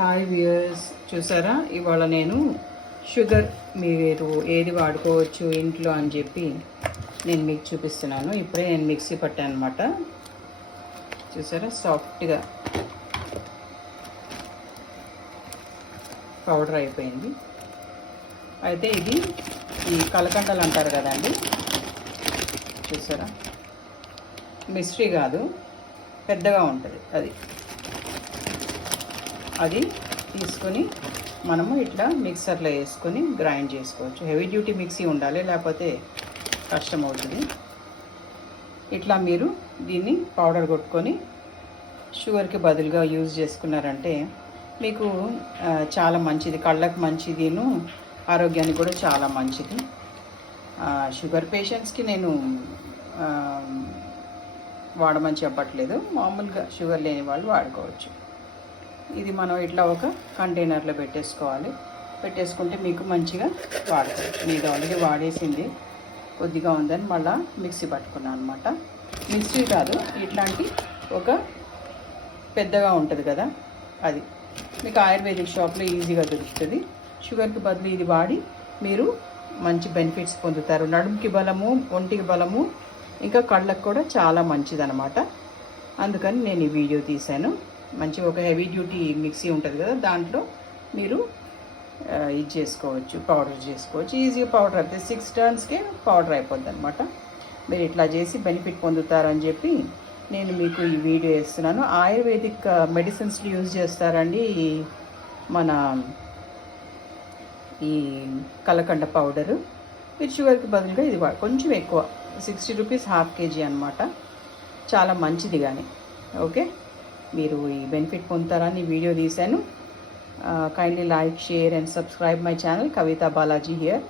Hi viewers, చూసారా ఇవాళ నేను షుగర్ మీరు ఏది వాడుకోవచ్చు ఇంట్లో అని చెప్పి నేను మీకు చూపిస్తున్నాను. ఇప్పుడే నేను మిక్సీ పట్టాను అనమాట. చూసారా సాఫ్ట్గా పౌడర్ అయిపోయింది. అయితే ఇది ఈ కలకండలు అంటారు కదండి, చూసారా మిస్ట్రీ కాదు, పెద్దగా ఉంటుంది అది తీసుకొని మనము ఇట్లా మిక్సర్లో వేసుకొని గ్రైండ్ చేసుకోవచ్చు. హెవీ డ్యూటీ మిక్సీ ఉండాలి, లేకపోతే కష్టం అవుతుంది. ఇట్లా మీరు దీన్ని పౌడర్ కొట్టుకొని షుగర్కి బదులుగా యూజ్ చేసుకున్నారంటే మీకు చాలా మంచిది, కళ్ళకు మంచిదిను ఆరోగ్యానికి కూడా చాలా మంచిది. షుగర్ పేషెంట్స్కి నేను వాడమని చెప్పట్లేదు, మామూలుగా షుగర్ లేని వాళ్ళు వాడుకోవచ్చు. ఇది మనం ఇట్లా ఒక కంటైనర్లో పెట్టేసుకుంటే మీకు మంచిగా వాడుకోవచ్చు. నేను ఆల్రెడీ వాడేసింది కొద్దిగా ఉందని మళ్ళీ మిక్సీ పట్టుకున్నాను అనమాట. మిక్సీ కాదు, ఇట్లాంటి ఒక పెద్దగా ఉంటుంది కదా, అది మీకు ఆయుర్వేదిక్ షాప్లో ఈజీగా దొరుకుతుంది. షుగర్కి బదులు ఇది వాడి మీరు మంచి బెనిఫిట్స్ పొందుతారు. నడుముకి బలము, ఒంటికి బలము, ఇంకా కళ్ళకు కూడా చాలా మంచిదన్నమాట. అందుకని నేను ఈ వీడియో తీశాను. మంచి ఒక హెవీ డ్యూటీ మిక్సీ ఉంటుంది కదా, దాంట్లో మీరు ఇది చేసుకోవచ్చు, పౌడర్ చేసుకోవచ్చు. ఈజీగా పౌడర్ అయితే 6 టర్న్స్కే పౌడర్ అయిపోద్ది అనమాట. మీరు ఇట్లా చేసి బెనిఫిట్ పొందుతారని చెప్పి నేను మీకు ఈ వీడియో వేస్తున్నాను. ఆయుర్వేదిక్ మెడిసిన్స్లో యూజ్ చేస్తారండి మన ఈ కలకండ పౌడరు. మీరు షుగర్కి బదులుగా ఇది కొంచెం ఎక్కువ, 60 రూపీస్ హాఫ్ కేజీ అనమాట. చాలా మంచిది. కానీ ఓకే, మీరు ఈ బెనిఫిట్ పొందుతారని వీడియో తీశాను. Kindly like, share and subscribe my channel Kavita Balaji here.